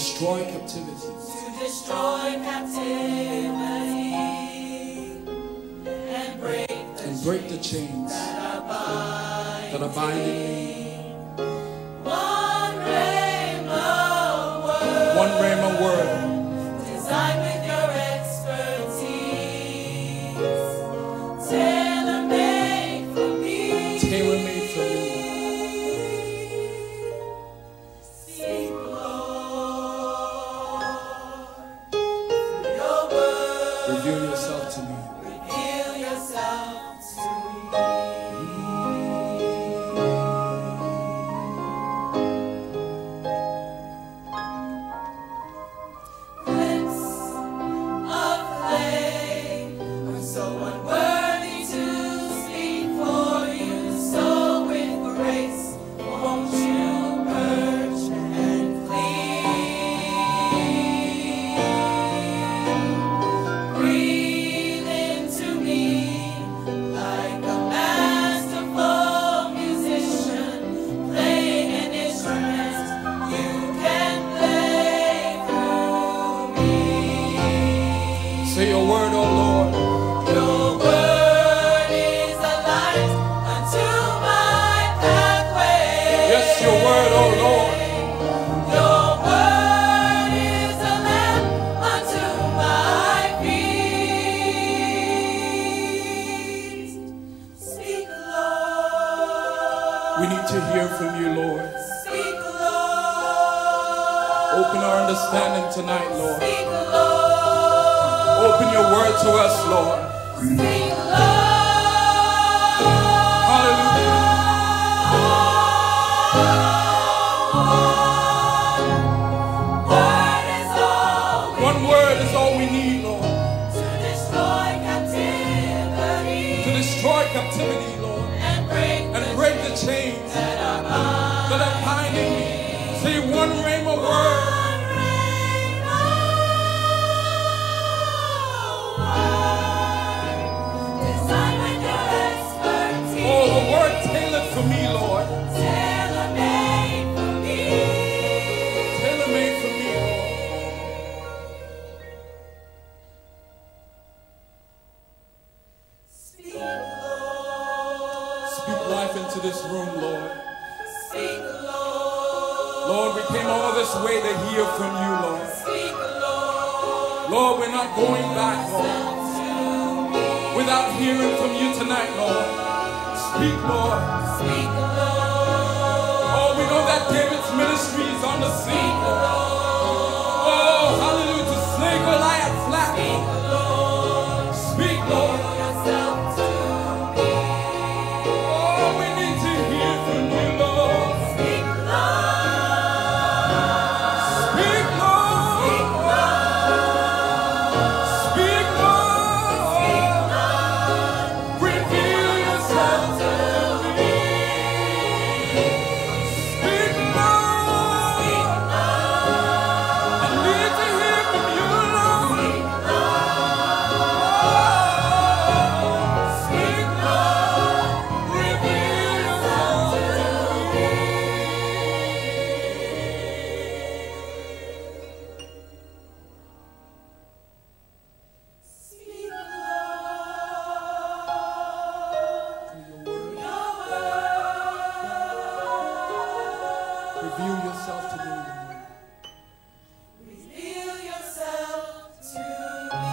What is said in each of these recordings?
destroy captivity. To destroy captivity and break the chains that are binding me. One rhema word designed with your expertise, tailor-made for me. Tailor-made for me. Speak, Lord, through your word. Reveal yourself to me. Reveal yourself to lips of clay are so unworthy to speak for you. So with grace, won't you purge and clean? Breathe into me like a masterful musician playing an instrument. You can play through me. Say your word, oh Lord. Your word is a light unto my pathway. Yes, your word, oh Lord. Your word is a lamp unto my feet. Speak, Lord. We need to hear from you, Lord. Speak, Lord. Open our understanding tonight, Lord. Speak, Lord. Open your word to us, Lord. Speak, Lord. Hallelujah. Word is all we One word is all we need, Lord. to destroy captivity To destroy captivity, Lord. and break the chains that are binding me. Say one rhema word. Designed with your expertise. Oh, the word tailored for me, Lord. Tailor-made for me. Tailor-made for me, Lord. Speak, Lord. Speak life into this room, Lord. Speak, Lord. Lord, we came all this way to hear from you, Lord. Speak, Lord. Lord, we're not going back, Lord, without hearing from you tonight, Lord. Speak, Lord. Speak, Lord. Oh, we know that David's ministry is on the scene, Lord. Oh, hallelujah, to slay Goliath flat. Speak, Lord. Speak, Lord. Yourself to me. Oh, we need to hear from you, Lord. Speak, Lord. Speak, Lord. Speak, Lord. Reveal yourself to me. Speak, Lord. I need to hear from you, Lord. Speak, Lord. Reveal yourself to me. Speak, Lord. Your word. Reveal yourself to me, Lord. Reveal yourself to me.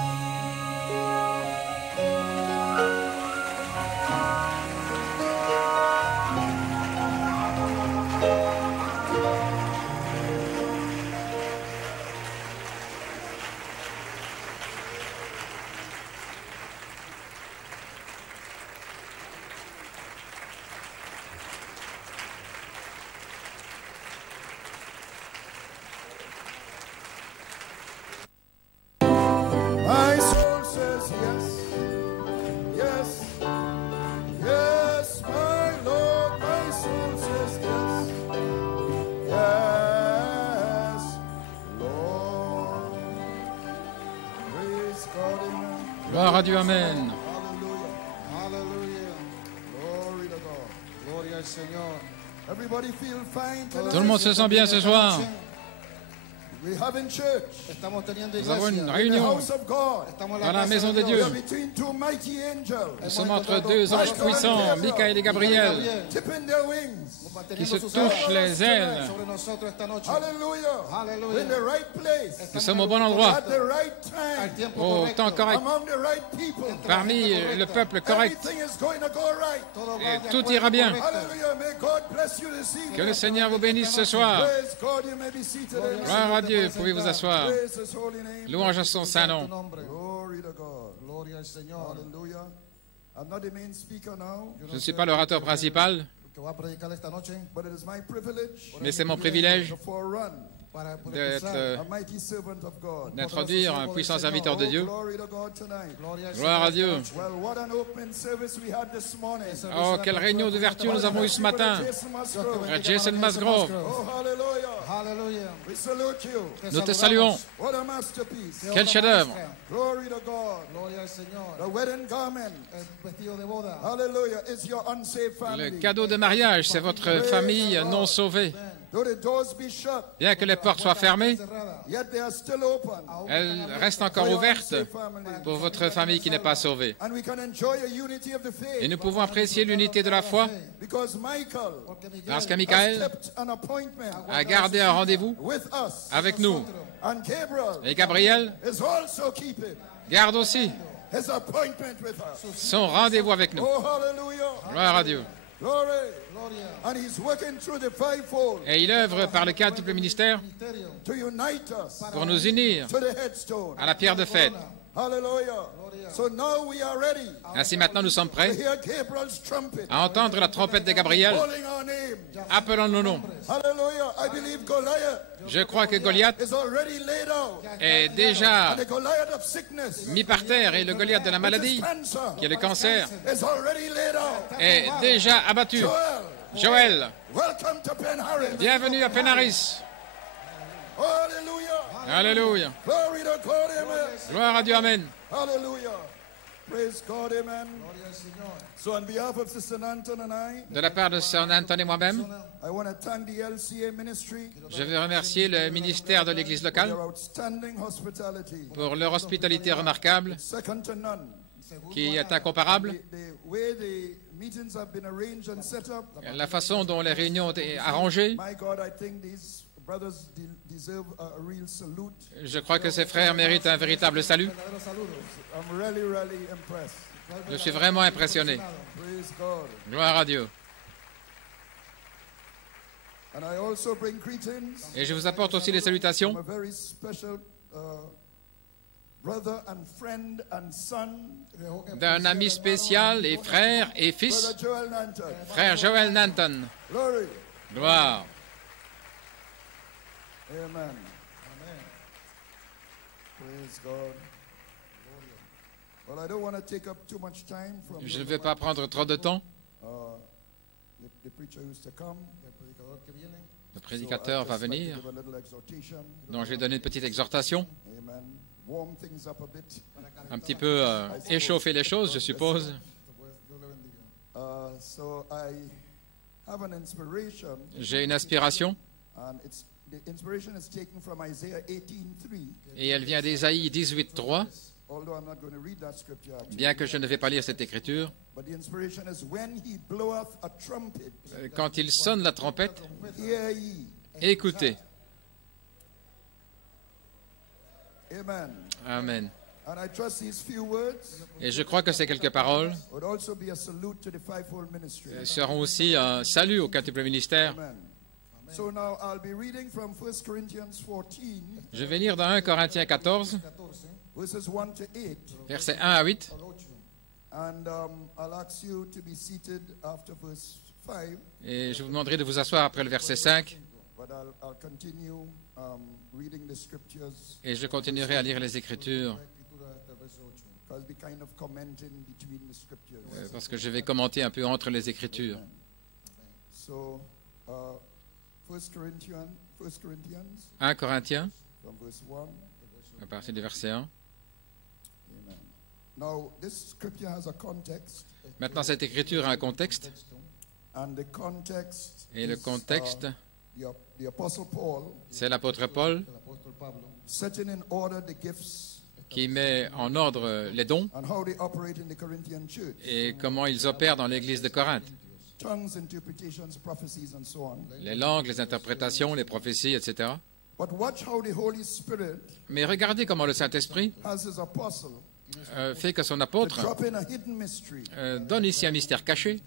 My soul says yes, yes, yes, my Lord. My soul says yes, yes, Lord. Praise God. Gloire à Dieu, Amen. Hallelujah, hallelujah. Glory to God. Gloria al Señor. Everybody feel fine tonight. Tout le monde se sent bien ce soir. We have in church, Estamos teniendo Nous avons une iglesia. in the réunion house of God. Estamos en dans la casa maison de de Dieu. We are between two mighty angels, Nous sommes entre deux anges puissants, Michael et Gabriel, tipping their wings. qui se touchent les ailes. sobre nosotros esta noche. Hallelujah. Hallelujah. We're in the right place, Nous sommes au bon endroit, at the right Al time, tiempo au correcto. temps correct, among the right people. parmi le peuple correct. Everything is going to go right. Todo va Et de tout acuerdo ira bien. correcto. Hallelujah. May God bless you this evening. Que le Seigneur vous bénisse ce soir. Praise God. You may be seated. Amen. Gloire à Dieu, pouvez vous asseoir. Praise His holy name. Louange à son saint Tu nom. nombre. Glory to God. Gloria al Señor. Hallelujah. I'm not the main speaker now, Je ne suis pas l'orateur principal, Que va a predicar esta noche but it is my privilege mais c'est mon privilège to forerun para poder d'être, cruzar. a mighty servant of God. d'introduire un puissant serviteur de Dieu. Glory to God tonight. Gloria al Gloire à Señor. Dieu. Well, what an opening service we had this morning. Oh, quelle réunion d'ouverture nous avons eue ce matin. Jason Musgrove. Frère Jason Musgrove, Oh, hallelujah. Hallelujah. We salute you. nous te saluons. What a masterpiece. Quel chef-d'œuvre. Glory to God. Gloria al Señor. The wedding garment, El vestido de boda. hallelujah, is your unsaved Le family. cadeau de mariage, c'est votre famille non sauvée. Though the doors be shut, Bien que les portes soient fermées, Cerrada. yet they are still open. elles restent encore For your ouvertes unsaved family. pour votre famille qui n'est pas sauvée. And we can enjoy a unity of the Et faith nous pouvons apprécier l'unité de la foi because Michael Porque Miguel parce que has Michael kept an appointment a gardé un rendez-vous with us. avec nous. And Gabriel Et Gabriel is also keeping garde aussi his appointment with us. son rendez-vous avec nous. Oh, hallelujah. Gloire à Dieu. Glory. Gloria. And he's working through the fivefold Et il œuvre par le quadruple ministère Ministerio. to unite us pour nous unir to the headstone. à la pierre de fête. Hallelujah. So now we are ready Ainsi maintenant nous sommes to prêts hear Gabriel's trumpet à entendre la trompette de Gabriel calling our name. appelant nos noms. Hallelujah. I believe Goliath Je crois que Goliath is already laid out. est déjà The Goliath of sickness, mis par terre et le Goliath de la maladie, cancer, qui est le cancer, is already laid out. est déjà abattu. Joel, Joël, welcome to Penharris. bienvenue à Pénaris. Hallelujah. Alléluia. Glory to God. Amen. Gloire à Dieu, Amen. Hallelujah. Praise God. Amen. Gloria al Señor. So on behalf of Sister Nanton and I De la part de Sœur Nanton et moi-même, want to thank the LCA ministry je veux remercier le ministère de l'Église for locale their outstanding hospitality, pour leur hospitalité remarquable, second to none. qui est incomparable. The way the meetings have been arranged and set up, La façon dont les réunions ont été arrangées, my God, I think these brothers deserve a real salute. je crois que ces frères méritent un véritable salut. Verdaderos saludos. I'm really, really impressed. Je suis vraiment impressionné. Praise God. Gloire à Dieu. And I also bring greetings Et je vous apporte aussi les salutations from a very special brother and friend and son, d'un ami spécial et frère et fils, Brother Joel Nanton. frère Joel Nanton. Glory. Gloire. Amen. Praise God. Well, I don't want to take up too much time from Je ne vais pas prendre trop de temps. the preacher used to come. El predicador que viene. Le prédicateur va venir, Give a little exhortation. donc je vais donner une petite exhortation, Amen. Warm things up a bit. un petit peu échauffer les choses, je suppose. Dios le bendiga. So I have an inspiration, J'ai une inspiration, and the inspiration is taken from Isaiah 18:3. et elle vient d'Ésaïe 18:3, Although I'm not going to read that scripture, actually. bien que je ne vais pas lire cette écriture. But the inspiration is when he bloweth a trumpet, Quand il sonne la trompette, hear ye. écoutez. Amen. Amen. And I trust these few words Et je crois que ces quelques paroles would also be a salute to the fivefold ministry. seront aussi un salut au quintuple ministère. Amen. So now I'll be reading from 1 Corinthians 14, Je vais lire dans 1 Corinthiens 14, 14, verses 1 to 8. versets 1 à 8. al 8. And I'll ask you to be seated after verse 5, Et je vous demanderai de vous asseoir après le verset 5. but I'll continue reading the scriptures. Et je continuerai à lire les Écritures, La escritura hasta el verso 8. I'll be kind of commenting between the scriptures. parce que je vais commenter un peu entre les Écritures. So, 1 Corinthians 1 Corinthiens, from verse 1. à partir du verset 1. Amen. Now, this scripture has a context, Maintenant, cette Écriture a un contexte, and the context et le is, contexte, the Apostle Paul C'est l'apôtre Paul el apóstol Pablo, setting in order the gifts qui met en ordre les dons and how they operate in the Corinthian church. et comment ils opèrent dans l'église de Corinthe. Tongues, interpretations, prophecies, and so on. Les langues, les interprétations, les prophéties, etc. But watch how the Holy Spirit Mais regardez comment le Saint-Esprit has his apostle fait que son to apôtre drop in a hidden mystery donne ici un mystère caché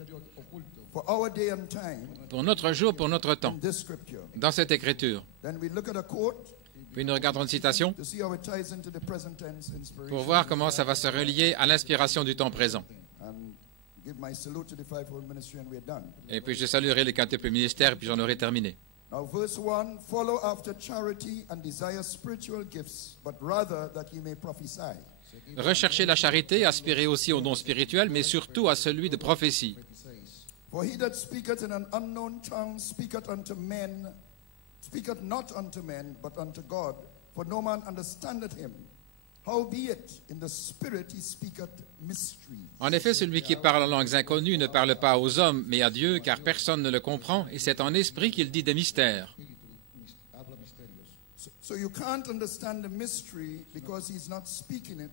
for our day and time pour notre jour, pour notre temps, in this scripture. dans cette écriture. Then we look at a quote Puis nous regardons une citation to see how it ties into the present tense inspiration. pour voir comment ça va se relier à l'inspiration du temps présent. And give my salute to the fivefold ministry and we're done. Et puis je saluerai les quintuples ministères et puis j'en aurai terminé. Now verse 1, follow after charity and desire spiritual gifts, but rather that ye may prophesy. Recherchez la charité, aspirez aussi au don spirituel, mais surtout à celui de prophétie. For he that speaketh in an unknown tongue speaketh unto men, speaketh not unto men, but unto God, for no man understandeth him. Howbeit, in the spirit he speaketh mysteries. En effet, celui qui parle en langues inconnues ne parle pas aux hommes, mais à Dieu, car personne ne le comprend, et c'est en esprit qu'il dit des mystères. habla misterios. So you can't understand the mystery because he's not speaking it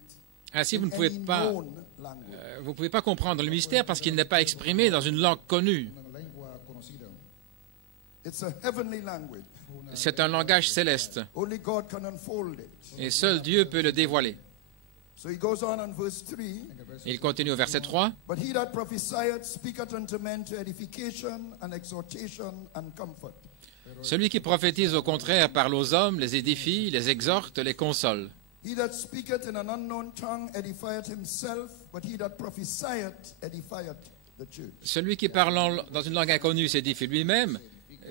Ainsi, vous in ne pouvez any pas, known language. vous pouvez pas comprendre le mystère parce qu'il n'est pas exprimé dans une langue connue. Una lengua conocida. It's a heavenly language. C'est un langage céleste, Only God can unfold it. et seul Dieu peut le dévoiler. So he goes on verse 3. Il continue au verset 3. But he that prophesieth speaketh unto men to edification and exhortation and comfort. Celui qui prophétise au contraire parle aux hommes, les édifie, les exhorte, les console. He that speaketh in an unknown tongue edifieth himself, but he that prophesieth edifieth the church. Celui qui parle dans une langue inconnue s'édifie lui-même.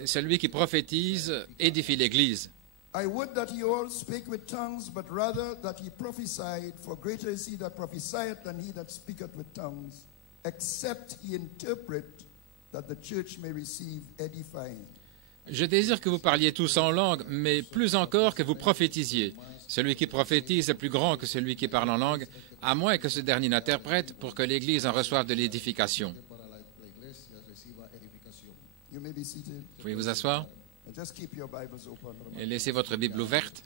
Celui qui prophétise édifie l'Église. I would that ye all spake with tongues, but rather that ye prophesied, for greater is he that prophesieth than he that speaketh with tongues, except he interpret, that the church may receive edifying. Je désire que vous parliez tous en langue, mais plus encore que vous prophétisiez. Celui qui prophétise est plus grand que celui qui parle en langue, à moins que ce dernier n'interprète pour que l'Église en reçoive de l'édification. Para la iglesia reciba edificación. You may be seated. Pouvez vous asseoir And just keep your Bibles open. et laissez votre Bible ouverte.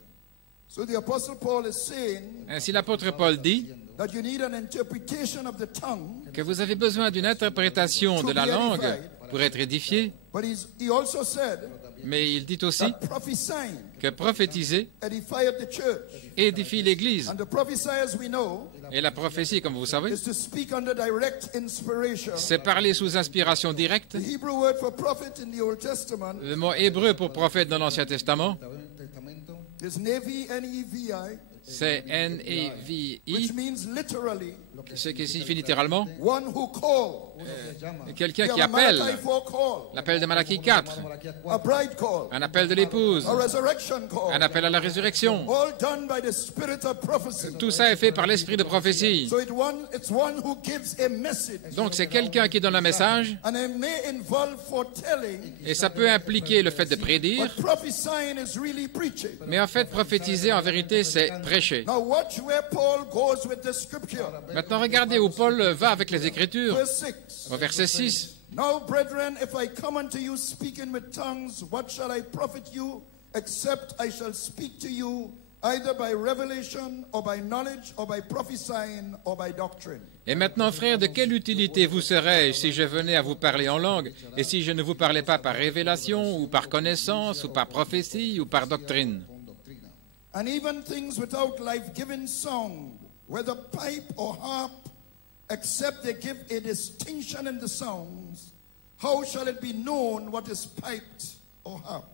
So the Apostle Paul is saying Ainsi l'apôtre Paul dit that you need an interpretation of the tongue, que vous avez besoin d'une interprétation de la langue pour être édifié, but he also said mais il dit aussi that prophesying que prophétiser edifieth the church. édifie l'Église. And to prophesy, as we know, Et la prophétie, comme vous savez, is to speak under direct inspiration. c'est parler sous inspiration directe. The Hebrew word for prophet in the Old Testament Le mot hébreu pour prophète dans l'Ancien Testament, Testamento, is nevi, N-E-V-I, c'est N-E-V-I, which means literally ce qui signifie littéralement one who call. quelqu'un We qui have a Malachi appelle, 4 call, l'appel de Malachie 4, a bride call, un appel de l'épouse, a resurrection call, un appel à la résurrection. all done by the spirit of prophecy. Tout ça est fait par l'esprit de prophétie. So it's one who gives a message, Donc c'est quelqu'un qui donne un message, and it may involve foretelling, et ça peut impliquer le fait de prédire, but prophesying is really preaching. mais en fait prophétiser en vérité c'est prêcher. Now watch where Paul goes with the scripture. Maintenant regardez où Paul va avec les Écritures, Verse 6. au verset 6. Now, brethren, if I come unto you speaking with tongues, what shall I profit you, except I shall speak to you either by revelation, or by knowledge, or by prophesying, or by doctrine? Et maintenant, frères, de quelle utilité vous serais-je si je venais à vous parler en langue, et si je ne vous parlais pas par révélation, ou par connaissance, ou par prophétie, ou par doctrine? con doctrina. And even things without life-giving sound, whether pipe or harp, except they give a distinction in the sounds, how shall it be known what is piped or harped?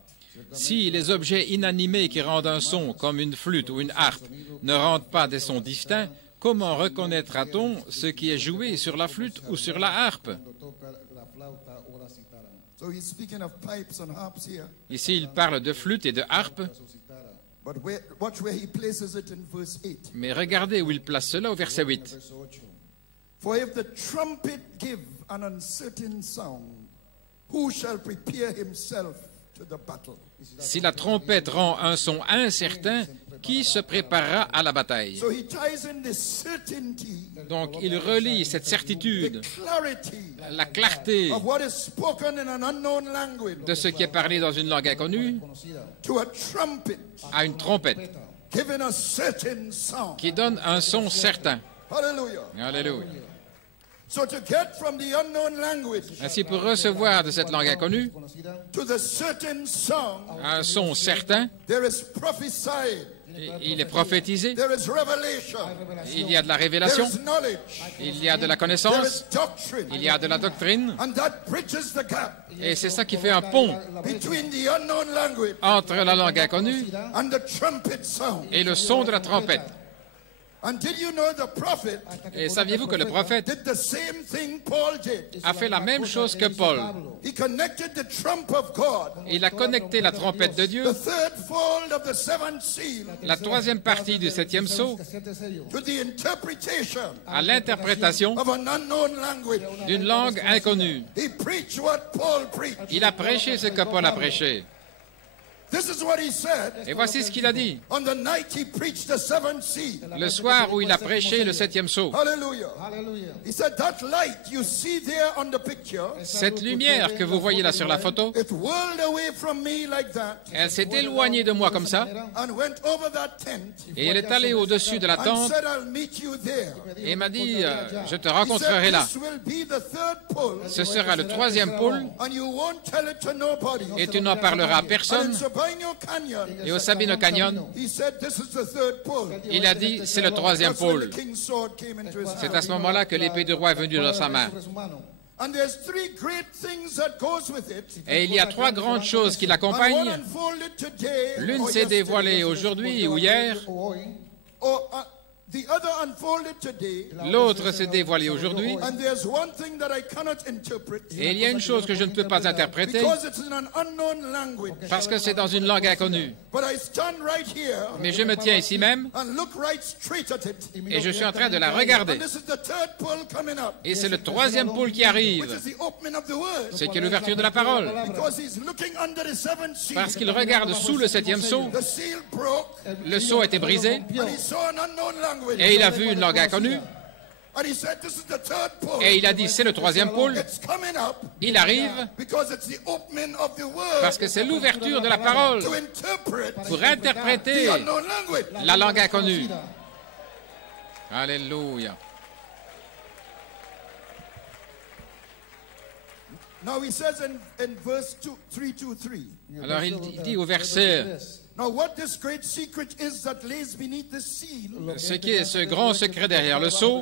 Si les objets inanimés qui rendent un son, comme une flûte ou une harpe, ne rendent pas des sons distincts, comment reconnaîtra-t-on ce qui est joué sur la flûte ou sur la harpe? Cuando toca la flauta o la citara. So he's speaking of pipes and harps here. Ici, il parle de flûte et de harpe, Su citara. But watch where he places it in verse 8. mais regardez où il place cela au verset 8. Verso 8. For if the trumpet give an uncertain sound, who shall prepare himself to the battle? Si la trompette rend un son incertain, qui se préparera à la bataille? So he ties in the certainty, Donc il relie cette certitude, the clarity la clarté of what is spoken in an unknown language de ce qui est parlé dans une langue inconnue to a trumpet, à une trompette giving a certain sound. qui donne un son certain. Hallelujah. Alléluia. So to get from the unknown language Ainsi, pour recevoir de cette langue inconnue to the certain sound, un son certain, there is prophesied, il est prophétisé, there is revelation, il y a de la there révélation, is knowledge, il y a de la there connaissance, is doctrine, il y a de la doctrine, and that bridges the gap et c'est ça qui fait un pont between the unknown language entre la langue inconnue and the trumpet sound. et le son de la trompette. And did you know the prophet Et saviez-vous que le prophète did the same thing Paul did? a fait la même chose que Paul? He connected the trump of God, Il a connecté la trompette de Dieu, the third fold of the seventh seal, la troisième partie du septième sceau, to the interpretation à l'interprétation of an unknown language. d'une langue inconnue. He preached what Paul preached. Il a prêché ce que Paul a prêché. This is what he said Et voici ce qu'il a dit on the night he preached the seventh seal. le soir où il a prêché le septième sceau. Hallelujah. He said that light you see there on the picture, Cette lumière que vous voyez là sur la photo, it whirled away from me like that elle s'est éloignée de moi comme ça, and went over that tent et elle est allée au-dessus de la and tente said, I'll meet you there. et m'a dit, je te He rencontrerai said, là. this will be the third pull, Ce sera le troisième pôle, and you won't tell it to nobody. et tu n'en parleras à And in personne. Sabino Canyon, Et au Sabino Canyon, he said, this is the third pull. il a dit, c'est le troisième That's when pôle. the king's sword came into his C'est hand. à ce moment-là que l'épée du roi est venue dans sa main. And there's three great things that goes with it. Et il y a trois grandes choses qui And one l'accompagnent. unfolded today, L'une or s'est yesterday, dévoilée aujourd'hui ou hier, or the other unfolded today. l'autre s'est dévoilée aujourd'hui. And there's one thing that I cannot interpret Et il y a une chose que je ne peux pas interpréter because it's in an unknown language. parce que c'est dans une langue inconnue. But I stand right here Mais je me tiens ici même and look right straight at it. et je suis en train de la regarder. And this is the third pull coming up, Et c'est le troisième pôle qui which arrive, is the opening of the word. ce qui est l'ouverture de la parole. Because he's looking under the seventh seal. Parce qu'il regarde sous le septième sceau, The seal broke, le sceau a été brisé and he saw an unknown language. et il a vu une langue inconnue And he said, this is the third pull. et il a dit c'est le troisième pôle. It's coming up Il arrive because it's the opening of the word parce que c'est l'ouverture de la parole to interpret pour interpréter the unknown language. la langue inconnue. Alléluia. Now he says in verse 323. Alors il dit au verset, Now what this great secret is that lays beneath the seal, ce qui est ce grand secret derrière le sceau,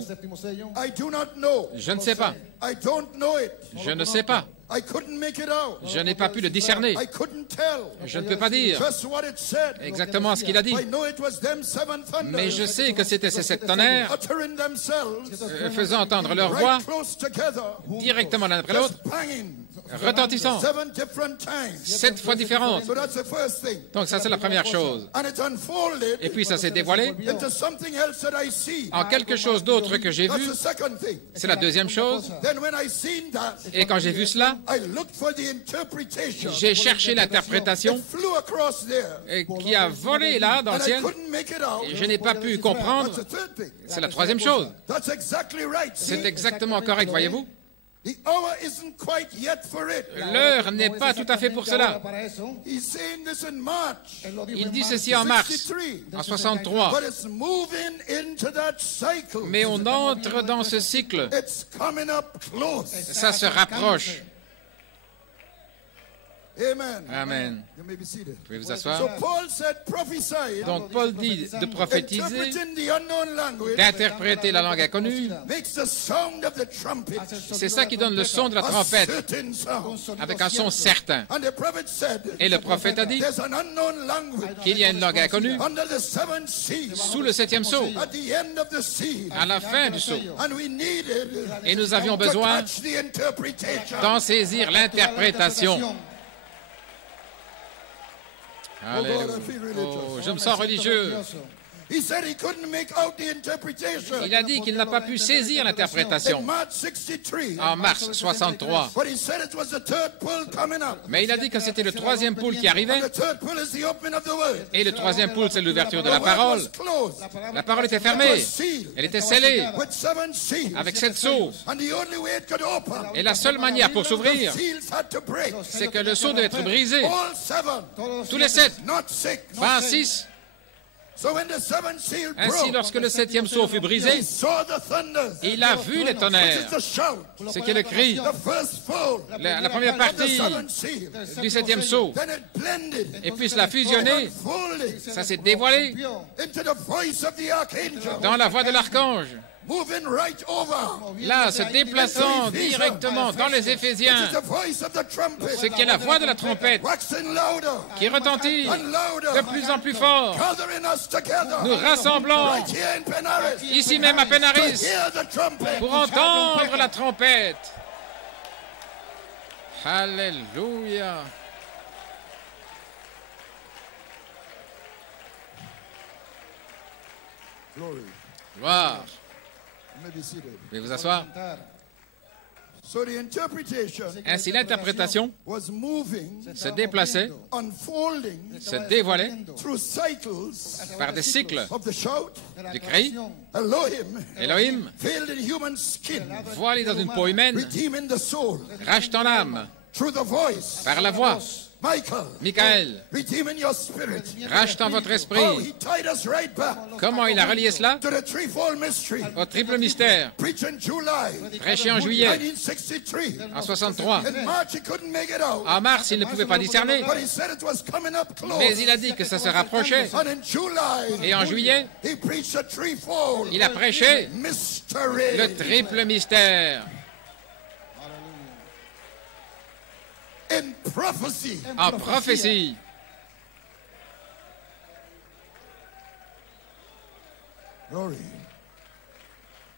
I do not know. je ne sais pas. I don't know it. Je ne sais pas. I couldn't make it out. Je n'ai pas pu le discerner. I couldn't tell. Je ne peux pas dire Just what it said. exactement ce qu'il a dit. I know it was them seven Mais je thunders sais que c'était ces sept tonnerres uttering themselves faisant entendre leur voix right close together, directement l'un après l'autre, just banging retentissant, 7 different times. 7 fois différentes. So that's the first thing. Donc ça c'est la première chose. And it unfolded Et puis ça s'est dévoilé into something else that I see. en quelque chose d'autre que j'ai That's vu. the second thing. C'est la deuxième chose. Then when I seen that, Et quand j'ai vu cela, I looked for the interpretation. j'ai cherché l'interprétation It flew across there. et qui a volé là dans le And I ciel. couldn't make it out. Et je n'ai pas pu comprendre. That's the third thing. C'est la troisième chose. That's exactly right. C'est See? exactement correct, voyez-vous. The hour isn't quite yet for it. L'heure n'est pas tout à fait pour cela. He's saying this in March. Il dit ceci en mars, 63. en 63. But it's moving into that cycle. Mais on entre dans ce cycle. It's coming up close. Ça se rapproche. Amen. Amen. You may be seated. Vous pouvez vous So asseoir. Paul said, prophesy, Donc Paul dit de prophétiser, interpreting the unknown language, d'interpréter la langue inconnue. makes the sound of the trumpet C'est ça qui donne le son de la a trompette certain sound. avec un son certain. And the prophet said, Et le prophète a dit there's an unknown language qu'il y a une langue inconnue under the seventh seal, sous le septième sceau, at the end of the seal. à la fin du sceau. And we needed Et nous avions to besoin catch the interpretation. d'en saisir l'interprétation. Alléluia. Oh, je me sens religieux. He said he couldn't make out the interpretation. Il a dit qu'il n'a pas pu saisir In l'interprétation March 63. en mars 63. But he said it was the third pull coming up. Mais il a dit que c'était le troisième poule qui arrivait. The third pull is the opening of the word. Et le troisième poule, c'est l'ouverture de la The word parole. was closed. La parole était fermée. Elle était scellée With 7 seals. avec 7 sceaux. And the only way it could open. Et la seule manière pour s'ouvrir, Seals had to break. c'est que le sceau devait être brisé. All 7. Tous les 7, Not 6. pas 6. So when the 7th seal Ainsi, broke, lorsque le 7e sceau fut he brisé, saw the thunders. il a vu les Which tonnerres, is the shout. ce qui est le cri, The first fold. la première partie The 7th seal. du 7e sceau. Then it blended. Et puis cela a fusionné, Unfolded ça s'est dévoilé into the voice of the archangel. dans la voix de l'archange. Moving right over. Là, se déplaçant directement dans les Éphésiens, The voice of the trumpet. ce qui est la voix de la trompette Waxing louder qui retentit and louder. de plus en plus fort, Gathering us together. nous rassemblant Right here in Penaris. ici même à Penaris Hear the trumpet. pour entendre la trompette. Alléluia. Glory. Gloire. You may be seated. Veuillez vous asseoir. So the interpretation Ainsi, l'interprétation was moving, se déplaçait, unfolding se dévoilait through cycles par des cycles of the shout. du cri. Elohim Elohim, veiled in human skin, voilé dans une peau humaine, redeeming the soul rachetant l'âme through the voice. par la voix. Michael, Michael, redeeming your spirit. rachetant votre Oh, esprit. he tied us right back Comment il a relié cela to the threefold mystery. au triple mystère, Preached in July prêché en juillet 1963. en 63. In March, he couldn't make it out. En mars, il ne pouvait pas discerner, But he said it was coming up close. mais il a dit que ça se rapprochait. And in July, Et en juillet, he preached a threefold il a prêché mystery. le triple mystère In prophecy. en prophétie. Glory.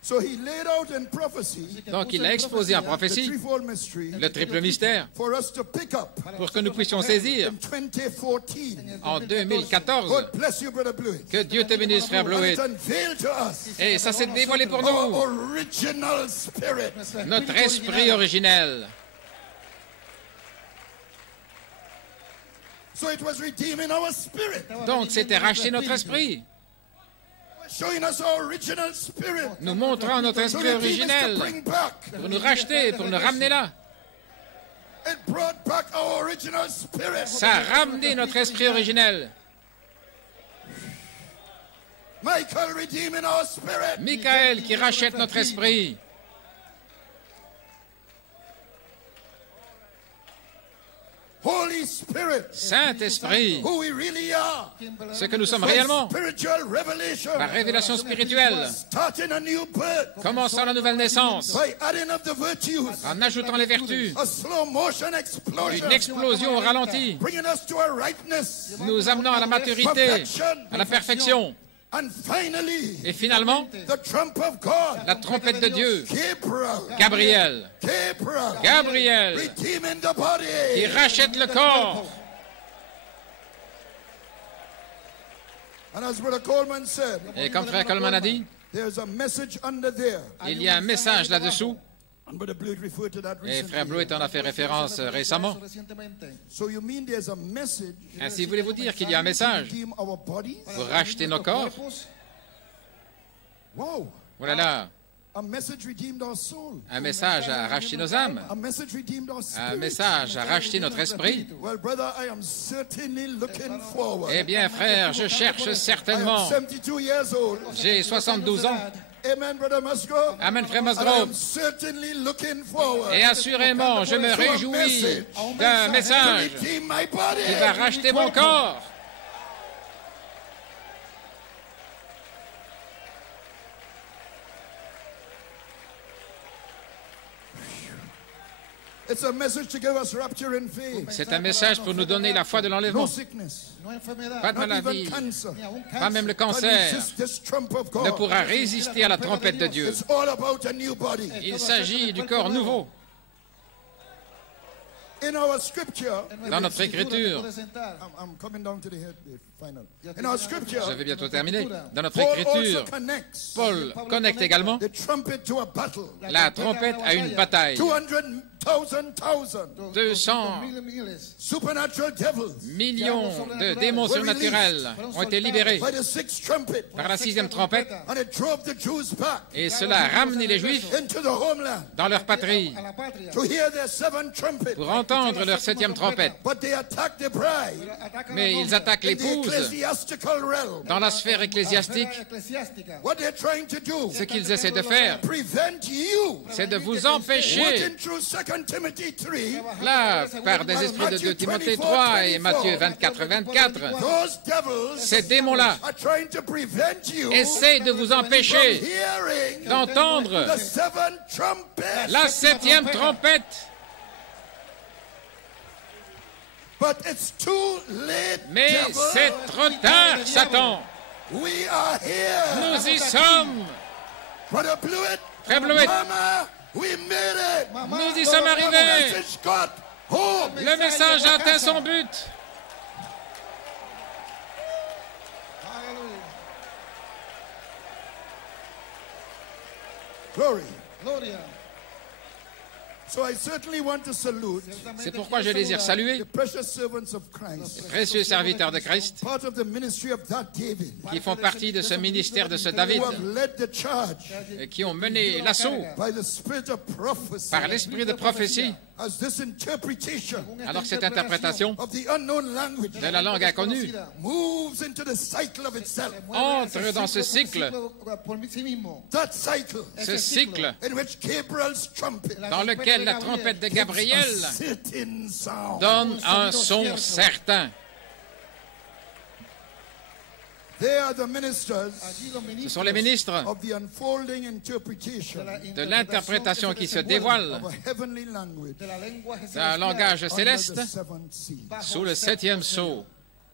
So he laid out in prophecy Donc il a exposé en the prophétie threefold mystery le triple mystère for us to pick up pour que nous puissions saisir in 2014. en 2014. God bless you, Brother Blewett. Que Dieu te bénisse, frère And Bleuet. it unveiled to us Et ça s'est dévoilé pour nous, our original spirit. notre esprit originel. So it was redeeming our spirit. Donc c'était racheter notre esprit, Showing us our original spirit. nous montrant notre To esprit redeem is to originel, bring back. pour nous racheter, pour nous ramener là. It brought back our original spirit. Ça a ramené notre esprit originel. Michael redeeming our spirit. Michael qui rachète notre esprit. Holy Spirit. Saint-Esprit, Who we really are. ce que nous sommes réellement, Spiritual revelation. la révélation spirituelle, Starting a new birth. commençant la nouvelle naissance, By adding up the virtues. en ajoutant les vertus, A slow motion explosion. une explosion au ralenti, Bringing us to a ripeness. nous amenant à la maturité, à la perfection. And finally, Et finalement, the trump of God. la trompette de Dieu, Gabriel. Gabriel, Redeeming the body. qui rachète le corps. And as Brother Coleman said, Et comme frère Coleman a dit, there's a message under there. il y a un message là-dessous, And Brother Blewett referred to that et recently. frère Bleuet en a fait référence récemment. So you mean there's a message Ainsi, voulez-vous dire qu'il y a un message redeem our bodies? pour racheter nos corps? Wow. Voilà là, A message redeemed our soul. un message à racheter nos âmes, A message redeemed our spirit. un message à racheter notre esprit. Well, brother, I am certainly looking forward. Eh bien, frère, je cherche I am certainement. 72 years old. J'ai 72 ans. Amen, Brother Musgrove. Amen, frère And I Musgrove. am certainly looking forward Et assurément, je me réjouis d'un to message redeem my body. qui va racheter mon corps. It's a message to give us rapture in faith. C'est un message pour nous donner la foi de No l'enlèvement. sickness, Pas de not maladie, even cancer, pas même le can cancer resist this trump of God. ne pourra résister à la trompette de Dieu. It's all about a new body. Il s'agit du corps nouveau. in our scripture, Dans notre écriture, I'm coming down to the head, the final. In our scripture, je vais bientôt terminer, dans notre Paul écriture, also connects Paul connecte également the trumpet to a battle. la trompette à une bataille. 200 supernatural devils millions de démons surnaturels ont été libérés by the sixth trumpet, par la 6e trompette, and it drove the Jews back et cela a ramené les Juifs into the homeland dans leur patrie to hear their seventh trumpet. pour entendre leur 7e trompette. But they attacked the bride Mais ils attaquent in the l'épouse ecclesiastical realm. dans la sphère ecclésiastique. What they're trying to do, Ce qu'ils essaient de faire, prevent you. c'est de vous empêcher, Working through 2 Timothy 3, là, par des esprits de 2 Timothée 3 et Matthieu 24, those devils ces démons-là are trying to prevent you essaient de vous from empêcher hearing d'entendre the seventh trumpet. la 7e trompette. But it's too late, Mais devil. c'est trop tard, Satan. We are here. Nous y sommes. Brother Blewett, Frère Blewett, Mama, we made it. nous y sommes The arrivés. message got home. Le message a atteint son but. Glory. Gloria. So I certainly want to salute C'est pourquoi je désire saluer the precious servants of Christ, les précieux serviteurs de Christ part of the ministry of that David, qui font partie de ce ministère de ce David, who have led the charge et qui ont mené l'assaut by the spirit of prophecy, par l'esprit de prophétie, as this interpretation alors que cette interprétation of the unknown language de la langue inconnue moves into the cycle of itself. entre dans ce cycle, That cycle ce cycle in which Gabriel's trumpet dans lequel la trompette de Gabriel a certain sound. donne un son certain. They are the ministers Ce sont les ministres of the unfolding interpretation de l'interprétation qui se dévoile of a heavenly language d'un langage under céleste the seventh seal. sous le 7e sceau.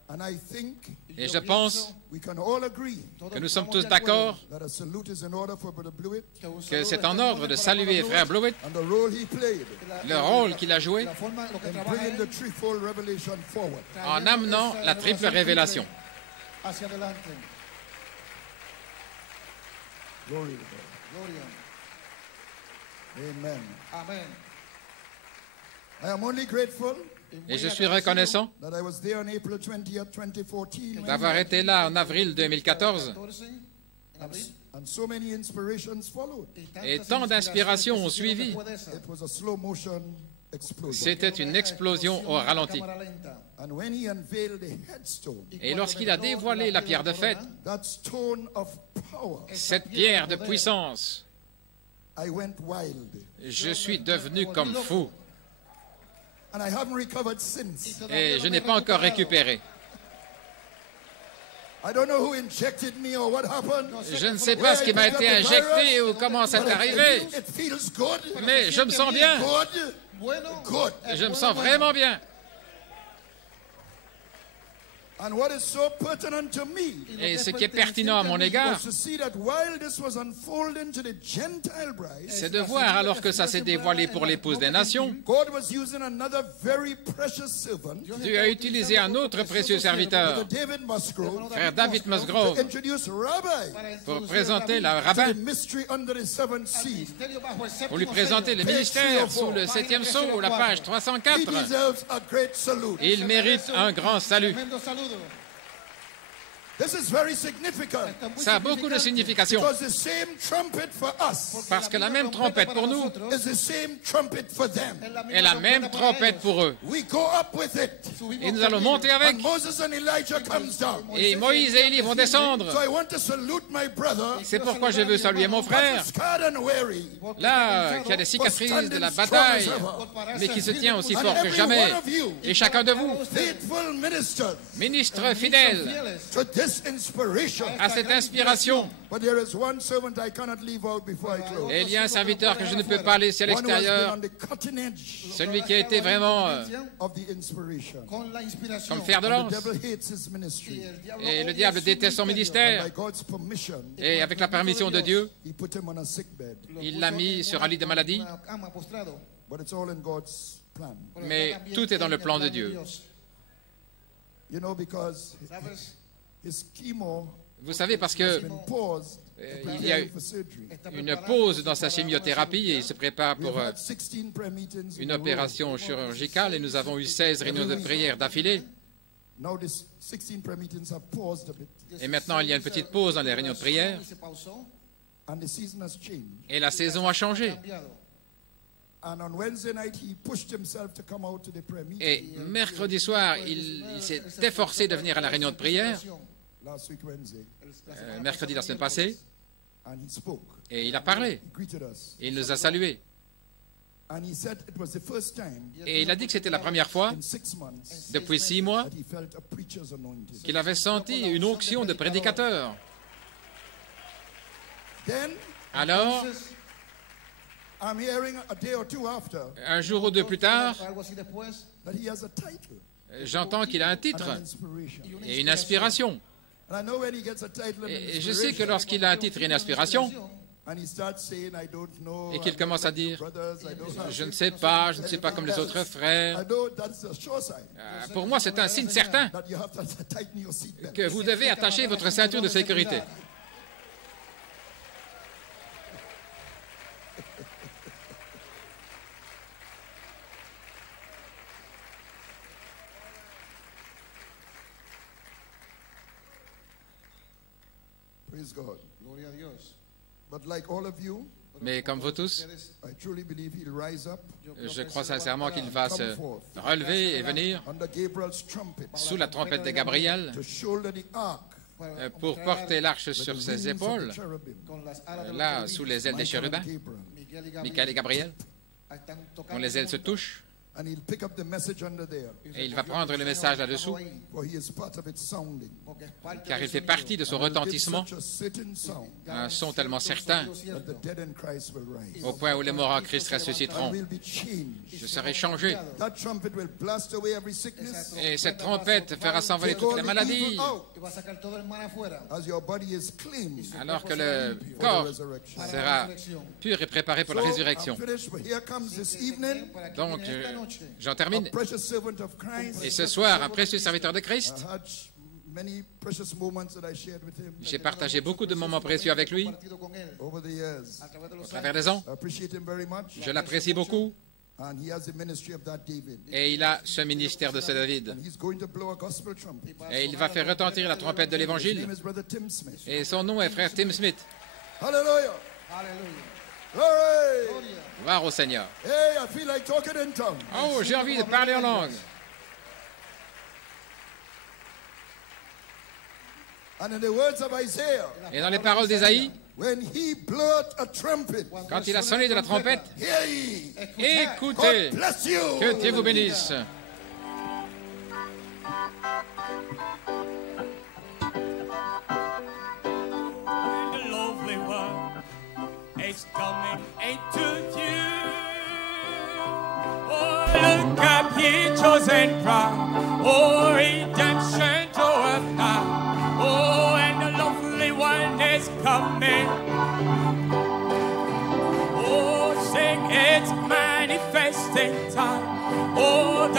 And I think Et je pense we can all agree que nous sommes tous d'accord that a salute is in order for Brother Blewett que c'est en ordre de saluer Frère Blewett, and the role he played le rôle qu'il a joué in bringing the threefold revelation forward. en amenant la triple révélation. Hacia adelante. Glory to God. Gloria. Amen. Amén. I am only grateful Et je suis reconnaissant that I was there on April 20th, 2014, d'avoir été là en avril 2014 and so many inspirations followed. et tant d'inspirations ont suivi. It was a slow motion explosion. C'était une explosion au ralenti. And when he unveiled the headstone, Et lorsqu'il a dévoilé la pierre de fête, that stone of power, cette pierre de puissance, I went wild. je suis devenu comme fou And I haven't recovered since. et je n'ai pas encore récupéré. I don't know who injected me or what happened. Je ne sais pas ce qui m'a été injecté ou comment c'est arrivé, It feels good. mais je me sens bien. Good. Good. Je me sens vraiment bien. And what is so pertinent to me Et ce qui est pertinent à mon égard, was to see that while this was unfolding to the Gentile bride, c'est de voir, alors que ça s'est dévoilé pour l'épouse des nations, God was using another very precious servant, Dieu a utilisé un autre précieux serviteur, Brother David Musgrove, frère David to Musgrove, introduce Rabbi pour présenter le to rabbin, the mystery under the seventh seal. pour lui présenter le ministère sous le 7e sceau, la page He 304. deserves a great salute. Il mérite un grand salut. Tremendo saludo. This is very significant Ça a beaucoup de signification, because the same trumpet for us parce que la même trompette pour nous is the same trumpet for them. est la même trompette pour eux. We go up with it. Et nous allons monter avec. And Moses and Elijah comes down. Et Moïse et Élie vont descendre. So I want to salute my brother, C'est pourquoi je veux saluer mon frère, scarred and weary, là, qui a des cicatrices de la bataille, mais qui se tient aussi fort que jamais. Et chacun de vous, faithful ministers, ministres fidèles, to this inspiration. à cette inspiration. But there is one servant I cannot leave out before I close. Et il y a un serviteur que je ne peux pas laisser à One who has been l'extérieur, on the cutting edge celui qui a été vraiment of the inspiration. Con la inspiración. comme fer de The lance. devil hates his ministry. Et le diable déteste son And ministère. by God's permission, Et avec la permission de Dieu, he put him on a sick bed. il l'a mis sur un lit de maladie. Una cama postrado. But it's all in God's plan. Mais tout est dans le plan de Dieu. You know, because ¿Sabes? his chemo Vous savez, parce que has been paused to il y a prepare for surgery. une pause dans sa chimiothérapie et il se prépare We pour have had 16 prayer meetings in une a row. opération chirurgicale et nous avons eu 16 réunions de prière d'affilée. Now these 16 prayer meetings have paused a bit, Et maintenant, il y a une petite pause dans les réunions de prière Se pausó, and the season has changed. et la saison a changé. cambiado. And on Wednesday night, he pushed himself to come out to the prayer meeting. Et mercredi soir, il s'est efforcé de venir à la réunion de prière, Last week Wednesday, mercredi la semaine passée, and he spoke. et il a parlé. He greeted us, Et il nous a salués. and he said it was the first time Et il a dit que c'était la première fois, in 6 months depuis 6 mois, that he felt a preacher's anointing. qu'il avait senti une onction de prédicateur. Then Alors, I'm hearing a day or two after un jour ou deux plus tard, Algo así después, that he has a title j'entends qu'il a un and titre an inspiration. et une inspiration. And I know when he gets a title and an Et je sais que inspiration, lorsqu'il a un titre et une inspiration, and he starts saying, I don't know, et qu'il I'm commence not à like you dire, brothers, I don't have je ne this, sais pas comme les autres frères, I know that's a sure sign pour moi c'est un signe certain that you have to tighten your seatbelt. que vous devez attacher votre ceinture de sécurité. Praise God. gloria a Dios. But like all of you, Mais comme vous tous, I truly believe he'll rise up je crois sincèrement qu'il va se relever et venir under Gabriel's trumpet sous la trompette de Gabriel to shoulder the ark pour porter l'arche sur with ses wings of the épaules, cherubim. Con las alas de los là querubines, sous les ailes des Michael and chérubins. Gabriel. Miguel y Gabriel Michael et Gabriel, están tocando dont les ailes se touchent, And he'll pick up the message under there, et il va prendre le message là-dessous, for he is part of its sounding. porque es parte car del il fait sonido. partie de son And it'll give retentissement, such a certain sound un son tellement certain, Cierto. that the dead in Christ will rise. au point où les morts en Christ And ressusciteront. will be changed. Je serai changé, That trumpet will blast away every sickness et cette trompette fera s'envoler toutes les maladies, Y va a sacar todo el mal afuera. as your body is clean alors que le for the corps resurrection. sera pur et préparé pour la So, résurrection. I'm finished, but here comes this evening Para que Donc, viene esta noche, j'en a termine. precious servant of Christ. Et ce soir, un précieux serviteur de I Christ, had many precious moments that I shared with him j'ai partagé beaucoup de moments précieux avec lui partido con él over the years. a través de los au travers des ans. I appreciate him very much. Je l'apprécie beaucoup And he has the ministry of that David. et il a ce ministère de ce David. And he's going to blow a gospel trumpet. Et il va faire retentir la trompette de His name l'Évangile. is Brother Tim Smith. Et son nom est frère Tim Smith. Hallelujah. Aleluya. Glory. Gloria. Gloire au Seigneur. Hey, I feel like talking in tongues. Oh, j'ai envie de parler en langue. And in the words of Isaiah, Et dans les paroles d'Ésaïe, when he blowed a trumpet, quand il a sonné de la trompette, hear ye. écoutez, God bless you. que Dieu vous bénisse. The lovely one is coming into view. Oh, look up, ye chosen bride. Oh, redemption draweth nigh. Oh, and the lovely one is coming. Oh, sing it's manifesting time. Oh,